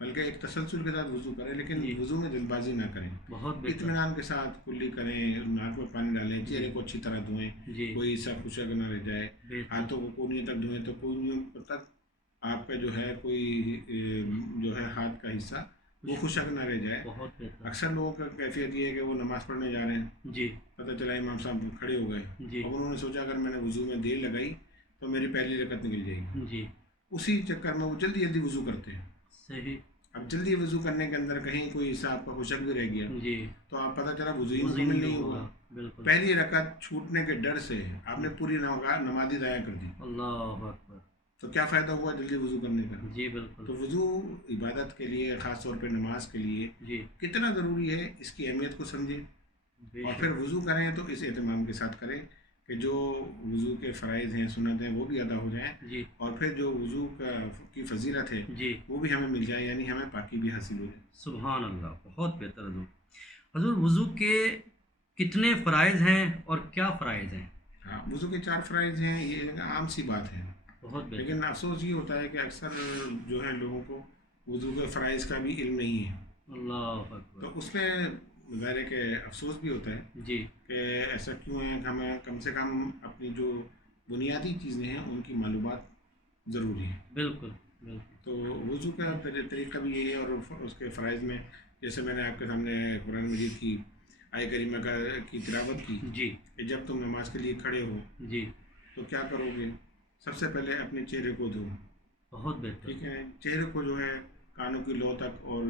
بلکہ ایک تسلسل کے ساتھ وضو کریں، لیکن جی وضو میں جلد بازی نہ کریں، بہت بہتر اطمینان کے ساتھ کلی کریں، ناک میں پانی ڈالیں، جی چہرے کو اچھی طرح دھوئیں، جی کوئی حصہ خشک نہ رہ جائے، بہتر ہاتھوں کو کونیوں تک دھوئیں تو کونیوں تک آپ کا جو ہے کوئی جو ہے ہاتھ کا حصہ وہ خشک نہ رہ جائے۔ بہت بہتر اکثر لوگوں کا کیفیت یہ ہے کہ وہ نماز پڑھنے جا رہے ہیں، جی پتہ چلا امام صاحب کھڑے ہو گئے، جی اب انہوں نے سوچا اگر میں نے وضو میں دیر لگائی تو میری پہلی رکعت نکل جائے گی، جی اسی چکر میں وہ جلدی جلدی وضو کرتے ہیں۔ صحیح اب جلدی وضو کرنے کے اندر کہیں کوئی حصہ آپ کا خشک بھی رہ گیا جی تو آپ پتہ چلا وضو ہی وضو مکمل نہیں نہیں ہوگا ہوا، بالکل پہلی رکعت چھوٹنے کے ڈر سے آپ نے پوری نماز ہی ضائع کر دی، اللہ اکبر تو کیا فائدہ ہوا جلدی وضو کرنے کا؟ جی بالکل تو وضو عبادت کے لیے، خاص طور پہ نماز کے لیے جی کتنا ضروری ہے، اس کی اہمیت کو سمجھیں، بے اور شک پھر وضو کریں تو اس اہتمام کے ساتھ کریں کہ جو وضو کے فرائض ہیں، سنت ہیں، وہ بھی ادا ہو جائیں، جی اور پھر جو وضو کی فضیلت ہے جی وہ بھی ہمیں مل جائے، یعنی ہمیں پاکی بھی حاصل ہو جائے۔ سبحان اللہ بہت بہتر حضور حضور وضو کے کتنے فرائض ہیں اور کیا فرائض ہیں؟ ہاں، وضو کے 4 فرائض ہیں، یہ عام سی بات ہے، بہت بہتر لیکن افسوس یہ ہوتا ہے کہ اکثر جو ہے لوگوں کو وضو کے فرائض کا بھی علم نہیں ہے، اللہ اکبر تو اس میں ظاہر ہے کہ افسوس بھی ہوتا ہے جی کہ ایسا کیوں ہے کہ ہمیں کم سے کم اپنی جو بنیادی چیزیں ہیں ان کی معلومات ضروری ہے۔ بالکل بالکل تو وضو کا طریقہ بھی یہی ہے، اور اس کے فرائض میں جیسے میں نے آپ کے سامنے قرآن مجید کی آیہ کریمہ کی تلاوت کی جی کہ جب تم نماز کے لیے کھڑے ہو جی تو کیا کرو گے؟ سب سے پہلے اپنے چہرے کو دھو، بہت بہتر ٹھیک ہے، چہرے کو جو ہے کانوں کی لو تک اور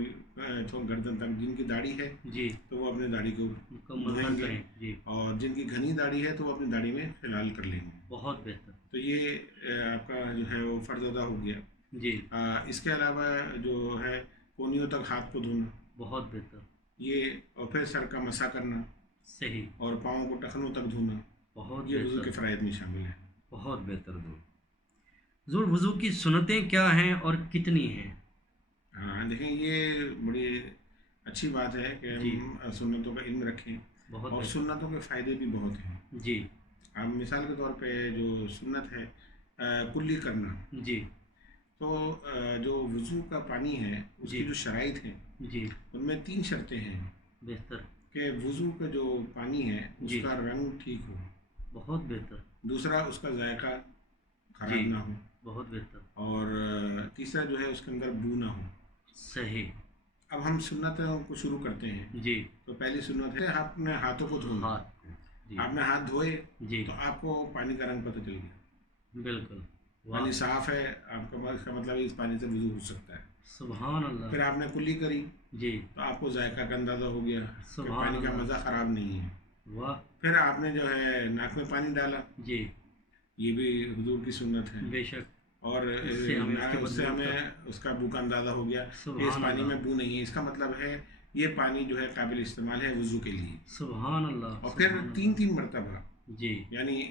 گردن تک، جن کی داڑھی ہے جی تو وہ اپنے داڑھی کو مکمل دھوئیں کر گے، کریں جی اور جن کی گھنی داڑھی ہے تو وہ اپنی داڑھی میں خلال کر لیں گے، بہت بہتر تو یہ آپ کا جو ہے وہ فرض ادا ہو گیا۔ جی اس کے علاوہ جو ہے کونیوں تک ہاتھ کو دھونا، بہت بہتر یہ، اور پھر سر کا مسح کرنا، صحیح اور پاؤں کو ٹخنوں تک دھونا، بہت یہ وضو کے بہتر فرائض میں شامل ہے۔ بہت بہتر حضور حضور وضو کی سنتیں کیا ہیں اور کتنی ہیں؟ ہاں دیکھیں، یہ بڑی اچھی بات ہے کہ جی ہم سنتوں کا علم رکھیں، بہت اور بہتر سنتوں کے فائدے بھی بہت ہیں۔ جی اب مثال کے طور پہ جو سنت ہے کلی کرنا، جی تو جو وضو کا پانی ہے اس جی کی جو شرائط ہیں جی ان میں 3 شرطیں ہیں بہتر کہ وضو کا جو پانی ہے اس جی کا رنگ ٹھیک ہو، بہت بہتر دوسرا اس کا ذائقہ جی خراب نہ ہو، بہت بہتر اور تیسرا جو ہے اس کے اندر بو نہ ہو۔ صحیح اب ہم سنتوں کو شروع کرتے ہیں، جی تو پہلی سنت ہے اپنے ہاتھوں کو دھونا، ہاتھ کو جی آپ نے ہاتھ دھوئے جی تو آپ کو پانی کا رنگ پتہ چل گیا، بالکل واہ پانی صاف ہے، آپ کا اس کا مطلب ہے اس پانی سے وضو ہو سکتا ہے۔ سبحان اللہ پھر آپ نے کلی کری جی تو آپ کو ذائقہ کا اندازہ ہو گیا کہ سبحان پانی کا اللہ مزہ خراب نہیں ہے۔ واہ پھر آپ نے جو ہے ناک میں پانی ڈالا، جی یہ بھی حضور کی سنت ہے، بے شک اور اس سے ہمیں اس کے اس سے بدلے ہمیں اس کا بو کا اندازہ ہو گیا کہ اس سبحان پانی اللہ میں بو نہیں ہے، اس کا مطلب ہے یہ پانی جو ہے قابل استعمال ہے وضو کے لیے۔ سبحان اللہ اور پھر سبحان تین اللہ تین مرتبہ، جی یعنی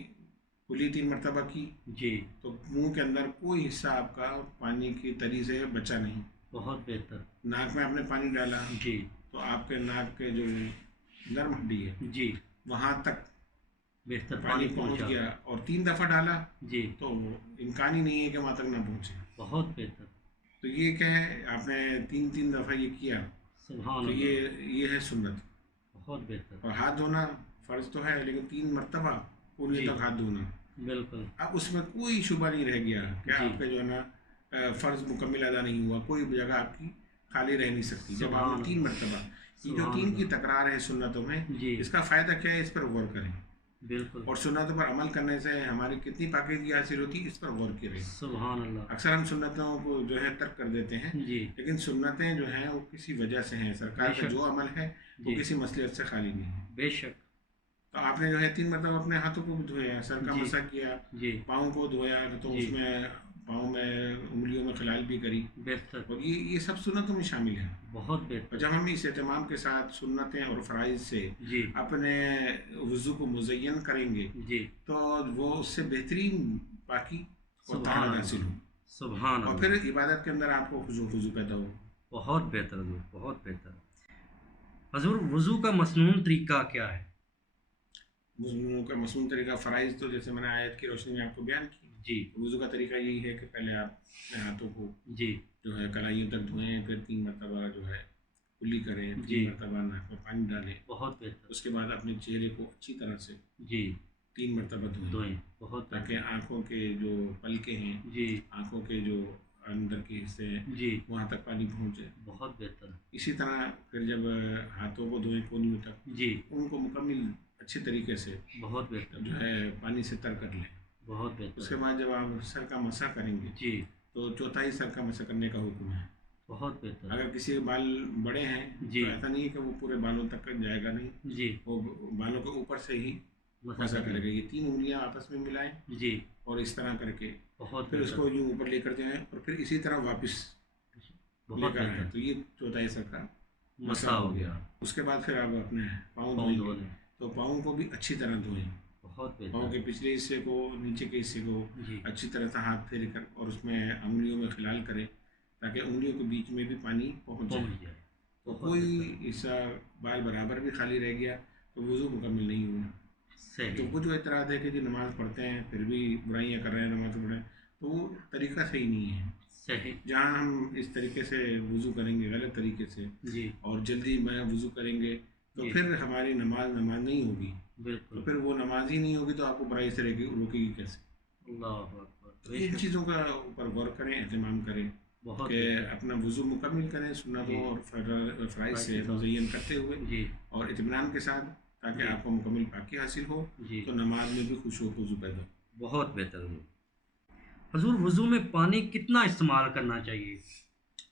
کلی 3 مرتبہ کی جی تو منہ کے اندر کوئی حصہ آپ کا پانی کی تری سے بچا نہیں، بہت بہتر ناک میں آپ نے پانی ڈالا جی تو آپ کے ناک کے جو نرم ہڈی ہے جی وہاں تک بہتر پانی پہنچ گیا، اور 3 دفعہ ڈالا جی تو امکان ہی نہیں ہے کہ وہاں تک نہ پہنچے، بہت بہتر تو یہ کیا ہے، آپ نے 3 دفعہ یہ کیا سبحان تو اللہ یہ ہے سنت۔ بہت بہتر اور ہاتھ دھونا فرض تو ہے، لیکن 3 مرتبہ پوری جی تک ہاتھ دھونا، بالکل اب اس میں کوئی شبہ نہیں رہ گیا کہ جی آپ کا جو ہے نا فرض مکمل ادا نہیں ہوا، کوئی جگہ آپ کی خالی رہ نہیں سکتی جب آپ سبحان نے 3 اللہ مرتبہ، یہ جو سبحان 3 کی اللہ تکرار ہے سنتوں میں، جی اس کا فائدہ کیا ہے، اس پر غور کریں، بالکل اور سنتوں پر عمل کرنے سے ہماری کتنی پاکیزگی حاصل ہوتی ہے اس پر غور کریں۔ سبحان اللہ اکثر ہم سنتوں کو جو ہے ترک کر دیتے ہیں، جی لیکن سنتیں جو ہیں وہ کسی وجہ سے ہیں، سرکار بے کا شک جو عمل ہے وہ جی کسی مصلحت سے خالی نہیں ہے۔ بے شک تو آپ نے جو ہے 3 مرتبہ اپنے ہاتھوں کو بھی دھویا، سر کا جی مسح کیا، جی پاؤں کو دھویا تو جی اس میں پاؤں میں انگلیوں میں خلال بھی کری، بہتر اور یہ سب سنتوں میں شامل ہیں۔ بہت اور بہتر جب ہم اس اہتمام کے ساتھ سنتیں اور فرائض سے جی اپنے وضو کو مزین کریں گے جی تو وہ اس سے بہترین پاکی اور سبحان طہارت اللہ حاصل ہو، سبحان اور اللہ پھر عبادت کے اندر آپ کو خضوع پیدا ہو۔ بہت بہتر حضور بہت بہتر حضور وضو کا مسنون طریقہ کیا ہے؟ وضو کا مصنون طریقہ فرائض تو جیسے میں نے آیت کی روشنی میں آپ کو بیان کی، جی وضو کا طریقہ یہی ہے کہ پہلے آپ اپنے ہاتھوں کو جی جو ہے کلائیوں تک دھوئیں، پھر 3 مرتبہ جو ہے کلی کریں، 3 جی مرتبہ ناک میں پانی ڈالیں، بہت بہتر. اس کے بعد اپنے چہرے کو اچھی طرح سے جی 3 مرتبہ دھوئیں، دھوئیں. بہت تاکہ بہتر. آنکھوں کے جو پلکیں ہیں، جی آنکھوں کے جو اندر کے حصے ہیں جی وہاں تک پانی پہنچے. بہت بہتر. اسی طرح پھر جب ہاتھوں کو دھوئیں کونیوں تک، جی ان کو مکمل اچھے طریقے سے بہت بہتر. جو ہے پانی سے تر کر لیں. بہت اس بہتر. کے بعد جب آپ سر کا مسح کریں گے جی تو چوتھائی سر کا مسح کرنے کا حکم ہے. بہت بہتر. اگر کسی کے بال بڑے ہیں جی تو ایسا نہیں ہے کہ وہ پورے بالوں تک جائے گا، نہیں، جی وہ بالوں کے اوپر سے ہی مسا مسح کر کرے لیں. گا. یہ 3 انگلیاں آپس میں ملائیں جی اور اس طرح کر کے بہت پھر اس بہتر. کو یوں اوپر لے کر جائیں اور پھر اسی طرح واپس لے بہت کر آئیں. بہتر. تو یہ چوتھائی سر کا مسح مسا ہو ہو گیا. گیا. اس کے بعد پھر آپ اپنے پاؤں پاؤں دھوئیں دھو گے لیں. تو پاؤں کو بھی اچھی طرح دھوئیں. بہت پاؤں بہتر. کے پچھلے حصے کو، نیچے کے حصے کو جی اچھی طرح سے ہاتھ پھیر کر اور اس میں انگلیوں میں خلال کریں تاکہ انگلیوں کے بیچ میں بھی پانی پہنچ جائے. پہنچ جائے. تو بہت کوئی بہتر. حصہ بال برابر بھی خالی رہ گیا تو وضو مکمل نہیں ہوا. تو صحیح. کچھ اعتراض ہے کہ جو نماز پڑھتے ہیں پھر بھی برائیاں کر رہے ہیں نماز پڑھ رہے ہیں، تو وہ طریقہ صحیح نہیں ہے. صحیح. جہاں ہم اس طریقے سے وضو کریں گے غلط طریقے سے جی اور جلدی میں وضو کریں گے تو جی پھر ہماری نماز نہیں ہوگی. تو بالکل. پھر وہ نماز ہی نہیں ہوگی تو آپ کو برائی سے روکے گی کیسے؟ اللہ اکبر. تو بے ان شک. چیزوں کا اوپر غور کریں، اہتمام کریں بہت کہ بہتر. اپنا وضو مکمل کریں سنتوں جی اور فرائض سے کے ساتھ. مزین کرتے ہوئے جی اور اطمینان کے ساتھ، تاکہ جی آپ کو مکمل پاکی حاصل ہو جی تو نماز میں بھی خوش و خضو پیدا ہو. بہت بہتر. حضور وضو میں پانی کتنا استعمال کرنا چاہیے؟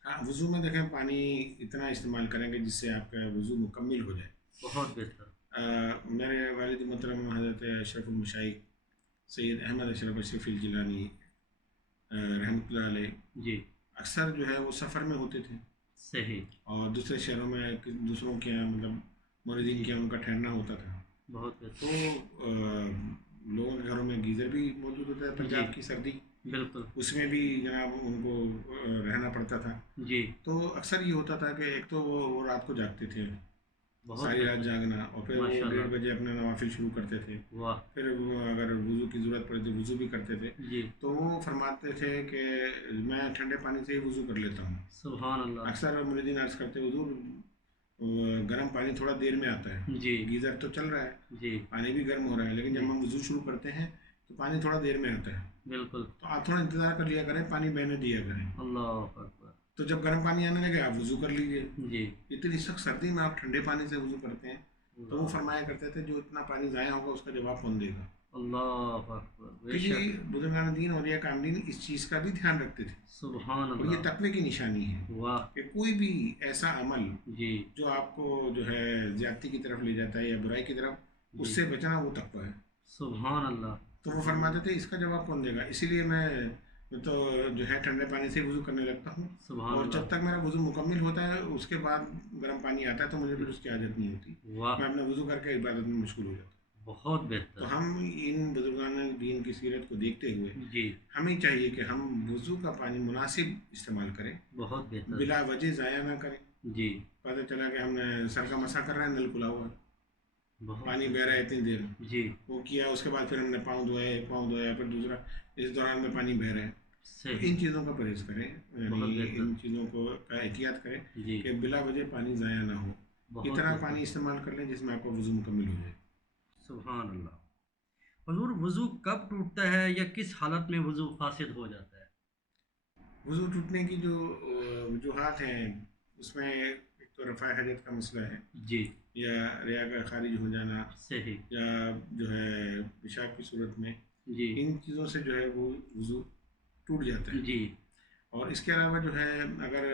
ہاں، وضو میں دیکھیں پانی اتنا استعمال کریں گے جس سے آپ کا وضو مکمل ہو جائے. بہت بہتر. میرے والد محترم حضرت اشرف المشائخ سید احمد اشرف اشرفی الجیلانی رحمۃ اللہ علیہ جی اکثر جو ہے وہ سفر میں ہوتے تھے صحیح. اور دوسرے شہروں میں دوسروں کے یہاں مطلب موردین کے یہاں ان کا ٹھہرنا ہوتا تھا. بہت تو بہتر. لوگوں کے گھروں میں گیزر بھی موجود ہوتا ہے. جی پنجاب کی سردی بالکل. اس میں بھی جناب ان کو رہنا پڑتا تھا. جی تو اکثر یہ ہوتا تھا کہ ایک تو وہ رات کو جاگتے تھے، بہت ساری رات بہتر. جاگنا، اور پھر وہ ماشاء 1:30 اللہ. بجے اپنا نوافل شروع کرتے تھے. واہ. پھر وہ اگر وضو کی ضرورت پڑے تو وضو بھی کرتے تھے. جی تو وہ فرماتے تھے کہ میں ٹھنڈے پانی سے ہی وضو کر لیتا ہوں. سبحان اللہ. اکثر مریدین عرض کرتے حضور گرم پانی تھوڑا دیر میں آتا ہے، جی گیزر تو چل رہا ہے، جی پانی بھی گرم ہو رہا ہے، لیکن جب جی ہم وضو شروع کرتے ہیں تو پانی تھوڑا دیر میں آتا ہے. بالکل. تو آپ تھوڑا انتظار کر لیا کریں، پانی بہنے دیا کریں. اللہ اکبر. تو جب گرم پانی آنے لگے آپ وضو کر لیجیے. جی اتنی سخت سردی میں آپ ٹھنڈے پانی سے وضو کرتے ہیں تو وہ اللہ فرمایا کرتے تھے جو اتنا پانی ضائع ہوگا اس کا جواب کون دے گا. اللہ اکبر. تو بے یہ شک. بزرگان دین اور یہ کاملین اس چیز کا بھی دھیان رکھتے تھے سبحان اور یہ اللہ. تقوی کی نشانی ہے واہ. کہ کوئی بھی ایسا عمل جی جو آپ کو جو ہے زیادتی کی طرف لے جاتا ہے یا برائی کی طرف، اس جی سے بچنا وہ تقوی ہے. سبحان اللہ. تو وہ فرماتے تھے اس کا جواب کون دے گا، اسی لیے میں تو جو ہے ٹھنڈے پانی سے وضو کرنے لگتا ہوں سبحان اور جب اللہ. تک میرا وضو مکمل ہوتا ہے اس کے بعد گرم پانی آتا ہے تو مجھے پھر اس کی عادت نہیں ہوتی. واہ. میں اپنا وضو کر کے عبادت میں مشغول ہو جاتا ہوں. بہت بہتر. تو ہم ان بزرگان دین کی سیرت کو دیکھتے ہوئے جی ہمیں چاہیے کہ ہم وضو کا پانی مناسب استعمال کریں، بہت بہتر. بلا وجہ ضائع نہ کریں. جی پتہ چلا کہ ہم نے سر کا مسح کر رہے ہیں، نل کھلا ہوا ہے، بہت پانی بہہ بہتر. رہا ہے اتنی دیر، جی وہ کیا، اس کے بعد پھر ہم نے پاؤں دھویا پھر دوسرا، اس دوران میں پانی بہہ رہا ہے. تو صحیح. ان چیزوں کا پرہیز کریں، بہت یعنی بہتر. ان چیزوں کو کا احتیاط کریں جی کہ بلا وجہ پانی ضائع نہ ہو. بہت اتنا بہتر. پانی استعمال کر لیں جس میں آپ کا وضو مکمل ہو جائے. سبحان اللہ. حضور وضو کب ٹوٹتا ہے یا کس حالت میں وضو فاسد ہو جاتا ہے؟ وضو ٹوٹنے کی جو وجوہات ہیں اس میں ایک تو رفع حاجت کا مسئلہ ہے، جی یا ریا کا خارج ہو جانا، صحیح. یا جو ہے پیشاب کی صورت میں، جی ان چیزوں سے جو ہے وہ وضو ٹوٹ جاتا ہے. جی اور اس کے علاوہ جو ہے اگر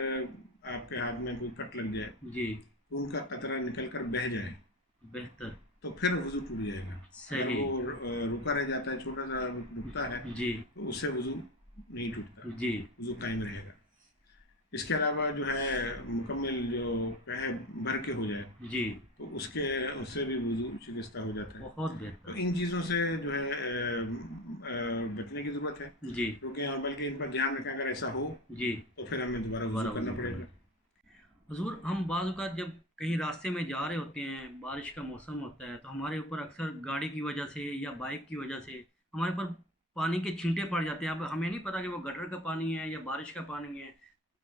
آپ کے ہاتھ میں کوئی کٹ لگ جائے جی تو ان کا قطرہ نکل کر بہہ جائے بہتر. تو پھر وضو ٹوٹ جائے گا. اگر صحیح. وہ رکا رہ جاتا ہے، چھوٹا سا رکتا ہے، جی تو اس سے وضو نہیں ٹوٹتا، جی وضو قائم رہے گا. اس کے علاوہ جو ہے مکمل جو کہے بھر کے ہو جائے جی تو اس سے بھی وضو شکستہ ہو جاتا ہے. بہت تو بہتر. ان چیزوں سے جو ہے بچنے کی ضرورت ہے، جی رکیں اور بلکہ ان پر دھیان رکھیں. اگر ایسا ہو جی تو پھر ہمیں دوبارہ دوبارہ وضو کرنا وضو پڑے کرنا. گا. حضور ہم بعض اوقات جب کہیں راستے میں جا رہے ہوتے ہیں، بارش کا موسم ہوتا ہے، تو ہمارے اوپر اکثر گاڑی کی وجہ سے یا بائک کی وجہ سے ہمارے اوپر پانی کے چھینٹے پڑ جاتے ہیں. اب ہمیں نہیں پتہ کہ وہ گٹر کا پانی ہے یا بارش کا پانی ہے.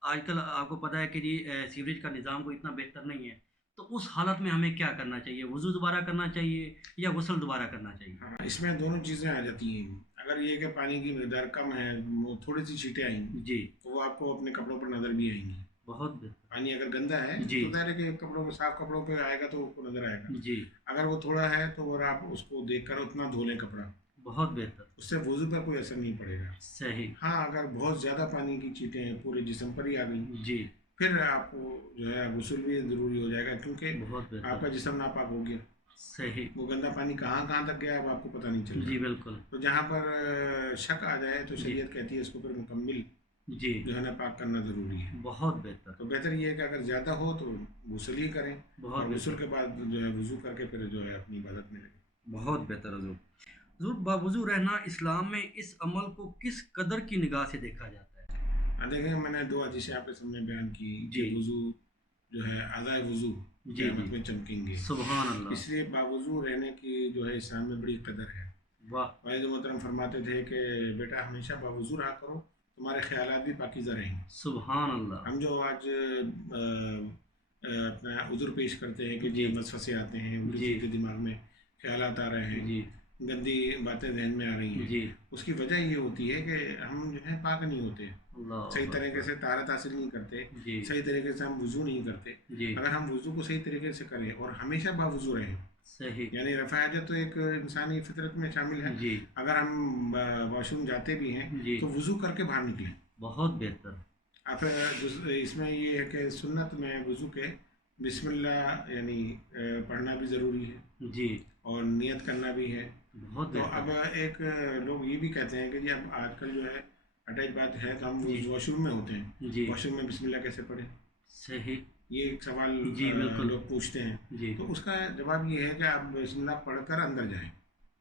آج کل آپ کو پتہ ہے کہ جی سیوریج کا نظام کوئی اتنا بہتر نہیں ہے. تو اس حالت میں ہمیں کیا کرنا چاہیے؟ وضو دوبارہ کرنا چاہیے یا غسل دوبارہ کرنا چاہیے؟ ہاں، اس میں دونوں چیزیں آ جاتی ہیں. اگر یہ کہ پانی کی مقدار کم ہے، وہ تھوڑی سی چھینٹیں آئیں گی جی تو وہ آپ کو اپنے کپڑوں پر نظر بھی آئیں گی. بہت بہتر. پانی اگر گندا ہے جی تو ظاہر ہے کہ کپڑوں میں، صاف کپڑوں پہ آئے گا تو وہ نظر آئے گا. جی اگر وہ تھوڑا ہے تو اور آپ اس کو دیکھ کر اتنا دھو لیں کپڑا، بہت بہتر. اس سے وضو پر کوئی اثر نہیں پڑے گا. صحیح. ہاں، اگر بہت زیادہ پانی کی چھینٹیں پورے جسم پر ہی آ گئیں جی پھر آپ کو جو ہے غسل بھی ضروری ہو جائے گا، کیونکہ بہت آپ کا بہتر. جسم ناپاک ہو گیا. صحیح. وہ گندا پانی کہاں کہاں تک گیا اب آپ کو پتہ نہیں چل رہا. جی بالکل. تو جہاں پر شک آ جائے تو جی شریعت کہتی ہے اس کو پھر مکمل جی جو ہے نا پاک کرنا ضروری ہے. بہت بہتر. تو بہتر یہ ہے کہ اگر زیادہ ہو تو غسل ہی کریں، بہت اور غسل بہتر. کے بعد جو ہے وضو کر کے پھر جو ہے اپنی عبادت میں لگیں. بہت بہتر حضور. حضور باوضو رہنا اسلام میں اس عمل کو کس قدر کی نگاہ سے دیکھا جاتا ہے؟ دیکھیں، میں نے دو حدیثیں آپ کے سامنے بیان کی جی کہ وضو جو ہے اعضائے وضو جی جی قیامت میں چمکیں گے. سبحان اللہ. اس لیے باوضو رہنے کی جو ہے اسلام میں بڑی قدر ہے. واہ. والد محترم فرماتے تھے کہ بیٹا ہمیشہ باوضو رہا کرو، تمہارے خیالات بھی پاکیزہ رہیں گے. سبحان اللہ. ہم جو آج اپنا عذر پیش کرتے ہیں کہ جی وسوسے آتے ہیں، الٹے جی سیدھے دماغ میں خیالات آ رہے ہیں، جی گندی باتیں ذہن میں آ رہی ہیں، جی اس کی وجہ یہ ہوتی ہے کہ ہم جو ہے پاک نہیں ہوتے، اللہ صحیح طریقے اکبر. سے طہارت حاصل نہیں کرتے، جی صحیح طریقے سے ہم وضو نہیں کرتے. جی اگر ہم وضو کو صحیح طریقے سے کریں اور ہمیشہ باوضو رہیں، صحیح. یعنی رفع حاجت تو ایک انسانی فطرت میں شامل ہے. جی اگر ہم واش روم جاتے بھی ہیں جی تو وضو کر کے باہر نکلیں. بہت بہتر. آپ اس میں یہ ہے کہ سنت میں وضو کے بسم اللہ یعنی پڑھنا بھی ضروری ہے جی اور نیت کرنا بھی ہے. بہت تو بہتر. اب ایک لوگ یہ بھی کہتے ہیں کہ جی اب آج کل جو ہے اٹیچ بات ہے تو ہم جی واش روم میں ہوتے ہیں، جی واش روم میں بسم اللہ کیسے پڑھیں؟ صحیح. یہ ایک سوال جی بالکل. لوگ پوچھتے ہیں. جی تو اس کا جواب یہ ہے کہ آپ بسم اللہ پڑھ کر اندر جائیں،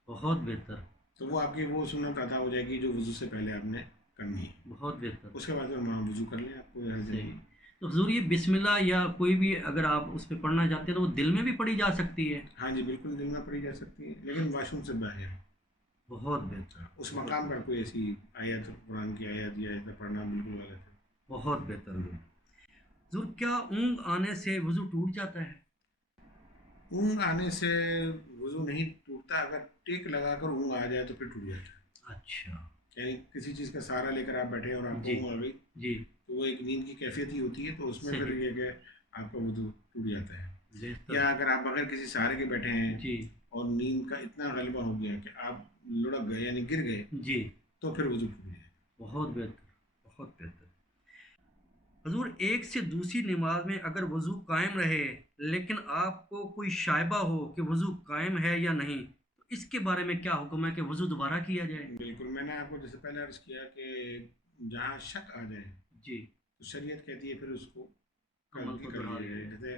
بہت بہتر. تو وہ آپ کی وہ سنت ادا ہو جائے گی جو وضو سے پہلے آپ نے کرنی ہے. بہت بہتر. اس کے بعد پھر وہاں وضو کر لیں، آپ کو حرج نہیں صحیح. ہے. تو حضور یہ بسم اللہ یا کوئی بھی اگر آپ اس پہ پڑھنا چاہتے ہیں تو وہ دل میں بھی پڑھی جا سکتی ہے؟ ہاں جی بالکل، دل میں پڑھی جا سکتی ہے لیکن واش روم سے باہر. بہت بہتر. اس مقام پر کوئی ایسی آیت، قرآن کی آیت یا ایسا پڑھنا بالکل غلط ہے. بہت بہتر حضور. حضور کیا اونگ آنے سے وضو ٹوٹ جاتا ہے؟ اونگ آنے سے وضو نہیں ٹوٹتا، اگر ٹیک لگا کر اونگ آ جائے تو پھر ٹوٹ جاتا ہے. اچھا. یعنی کسی چیز کا سہارا لے کر آپ بیٹھے اور آپ کو جی اونگ آ گئی جی تو وہ ایک نیند کی کیفیت ہی ہوتی ہے، تو اس میں پھر صحیح. یہ کہ آپ کا وضو ٹوٹ جاتا ہے. بہتر. یا اگر آپ بغیر کسی سہارے کے بیٹھے ہیں جی اور نیند کا اتنا غلبہ ہو گیا کہ آپ لڑک گئے یعنی گر گئے جی تو پھر وضو ٹوٹ جائے. بہت بہتر. بہت بہتر. حضور ایک سے دوسری نماز میں اگر وضو قائم رہے لیکن آپ کو کوئی شائبہ ہو کہ وضو قائم ہے یا نہیں تو اس کے بارے میں کیا حکم ہے کہ وضو دوبارہ کیا جائے؟ بالکل، میں نے آپ کو جیسے پہلے عرض کیا کہ جہاں شک آ جائے جی تو شریعت کہتی ہے پھر اس کو عمل کو کر دوہرا لیا لیا جائے. جائے. جیسے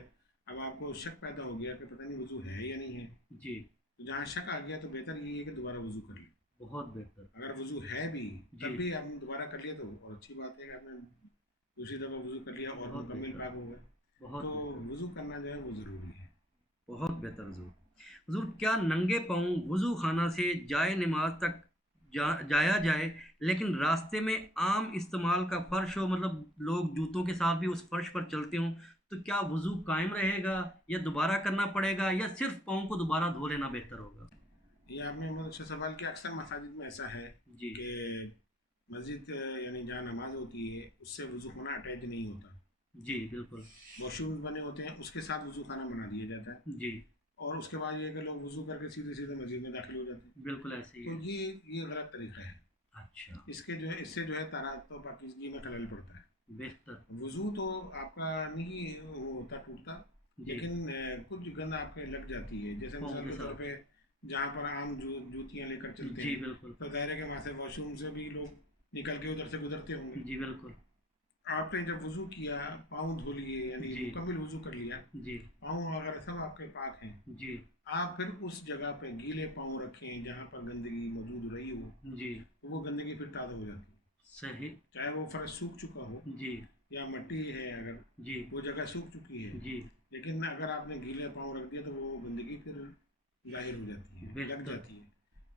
اب آپ کو شک پیدا ہو گیا کہ پتہ نہیں وضو ہے یا نہیں ہے، جی تو جہاں شک آ گیا تو بہتر یہ ہے کہ دوبارہ وضو کر لیں. بہت بہتر. اگر وضو ہے بھی جی تب بھی آپ نے دوبارہ کر لیا تو اور اچھی بات ہے کہ آپ نے دوسری دفعہ وضو کر لیا اور بہت مکمل بہتر. پاک ہو گئے. بہت تو بہتر. وضو کرنا جو ہے وہ ضروری ہے. بہت بہتر حضور. حضور کیا ننگے پاؤں وضو خانہ سے جائے نماز تک جایا جائے لیکن راستے میں عام استعمال کا فرش ہو، مطلب لوگ جوتوں کے ساتھ بھی اس فرش پر چلتے ہوں، تو کیا وضو قائم رہے گا یا دوبارہ کرنا پڑے گا یا صرف پاؤں کو دوبارہ دھو لینا بہتر ہوگا؟ یہ آپ نے بہت اچھا سوال کیا. اکثر مساجد میں ایسا ہے جی کہ مسجد یعنی جہاں نماز ہوتی ہے اس سے وضو خانہ اٹیچ نہیں ہوتا، جی بالکل. واش روم بنے ہوتے ہیں اس کے ساتھ وضو خانہ بنا دیا جاتا ہے، جی اور اس کے بعد یہ ہے کہ لوگ وضو کر کے سیدھے سیدھے مسجد میں داخل ہو جاتے ہیں. بالکل ایسے ہی تو ہے. یہ غلط طریقہ ہے. اچھا. اس سے جو ہے طہارت و پاکیزگی میں خلل پڑتا ہے. بہتر. وضو تو آپ کا نہیں وہ ہوتا ٹوٹتا، جی لیکن کچھ گند آپ کے لگ جاتی ہے. جیسے پاؤں مثال کے کے طور ساتھ. پہ جہاں پر عام جوتیاں لے کر چلتے جی ہیں بالکل. تو ظاہر ہے کہ وہاں سے واش روم سے بھی لوگ نکل کے ادھر سے گزرتے ہوں گے. جی بالکل. آپ نے جب وضو کیا، پاؤں دھو لیے یعنی جی مکمل وضو کر لیا، جی پاؤں وغیرہ سب آپ کے پاک ہیں، جی آپ پھر اس جگہ پہ گیلے پاؤں رکھیں جہاں پر گندگی موجود رہی ہو، جی تو وہ گندگی پھر تازہ ہو جاتی ہے. صحیح. چاہے وہ فرش سوکھ چکا ہو جی یا مٹی ہے، اگر جی وہ جگہ سوکھ چکی ہے، جی لیکن اگر آپ نے گیلے پاؤں رکھ دیا تو وہ گندگی پھر ظاہر ہو جاتی ہے، لگ بہتر. جاتی ہے.